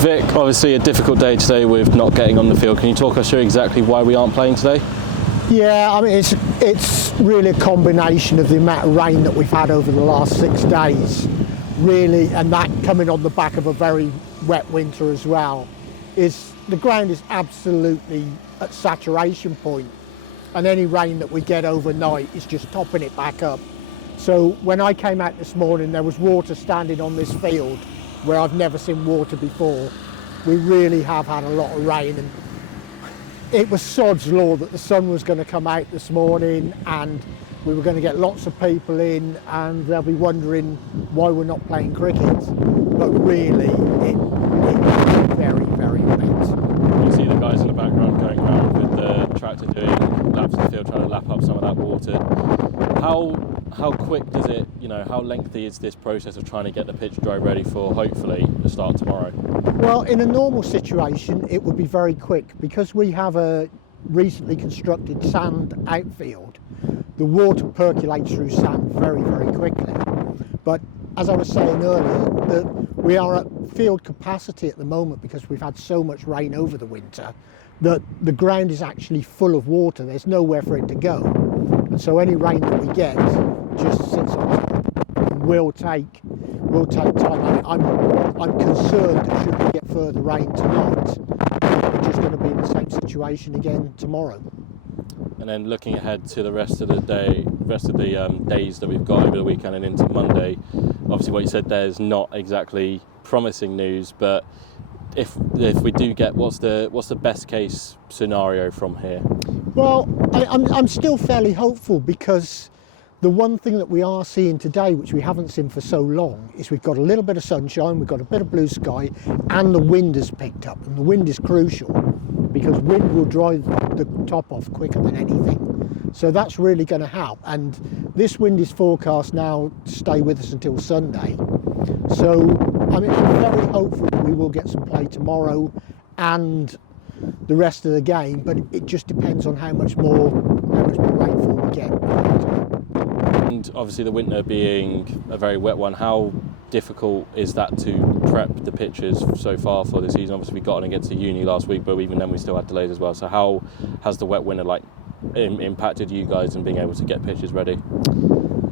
Vic, obviously a difficult day today with not getting on the field. Can you talk us through exactly why we aren't playing today? Yeah, I mean it's really a combination of the amount of rain that we've had over the last 6 days, really, and that coming on the back of a very wet winter as well. Is the ground is absolutely at saturation point, and any rain that we get overnight is just topping it back up. So when I came out this morning, there was water standing on this field where I've never seen water before. We really have had a lot of rain, and it was sod's law that the sun was going to come out this morning and we were going to get lots of people in and they'll be wondering why we're not playing cricket. But really, it was very, very wet. You see the guys in the background going around with the tractor doing laps of the field, trying to lap up some of that water. How quick does it, how lengthy is this process of trying to get the pitch dry ready for hopefully the start tomorrow? Well, in a normal situation, it would be very quick because we have a recently constructed sand outfield. The water percolates through sand very, very quickly. But as I was saying earlier, we are at field capacity at the moment because we've had so much rain over the winter that the ground is actually full of water. There's nowhere for it to go. And so any rain that we get just sits on top and will take time. I'm concerned that should we get further rain tonight, we're just going to be in the same situation again tomorrow. And then looking ahead to the rest of the days that we've got over the weekend and into Monday, obviously what you said there is not exactly promising news, but if we do get, what's the best case scenario from here? Well, I'm still fairly hopeful because the one thing that we are seeing today, which we haven't seen for so long, is we've got a little bit of sunshine, we've got a bit of blue sky, and the wind has picked up. And the wind is crucial because wind will dry the top off quicker than anything. So that's really going to help. And this wind is forecast now to stay with us until Sunday. So I'm very hopeful that we will get some play tomorrow and the rest of the game, but it just depends on how much more rainfall we get. And obviously the winter being a very wet one, how difficult is that to prep the pitches so far for the season? Obviously we got on against the Uni last week, but even then we still had delays as well. So how has the wet winter impacted you guys in being able to get pitches ready?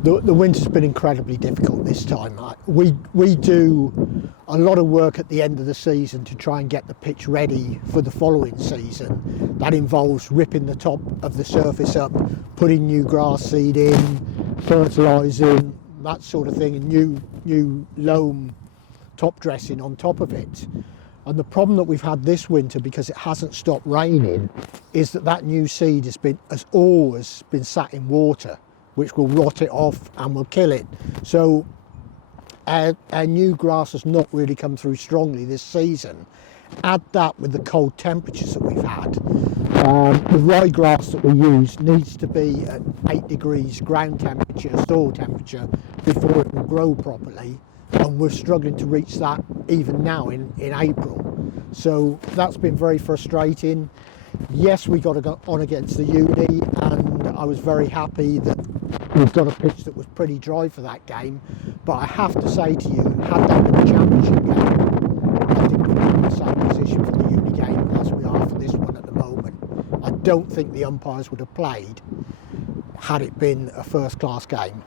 The winter's been incredibly difficult this time. We do a lot of work at the end of the season to try and get the pitch ready for the following season. That involves ripping the top of the surface up, putting new grass seed in, fertilising, that sort of thing, and new loam top dressing on top of it. And the problem that we've had this winter, because it hasn't stopped raining, is that new seed has always been sat in water, which will rot it off and will kill it. So our new grass has not really come through strongly this season. Add that with the cold temperatures that we've had. The ryegrass that we use needs to be at 8 degrees ground temperature, soil temperature, before it will grow properly. And we're struggling to reach that even now in April. So that's been very frustrating. Yes, we got to go on against the Uni, and I was very happy that we've got a pitch that was pretty dry for that game. But I have to say to you, had that been a championship game, I think we're in the same position for the Uni game as we are for this one at the moment. I don't think the umpires would have played had it been a first-class game.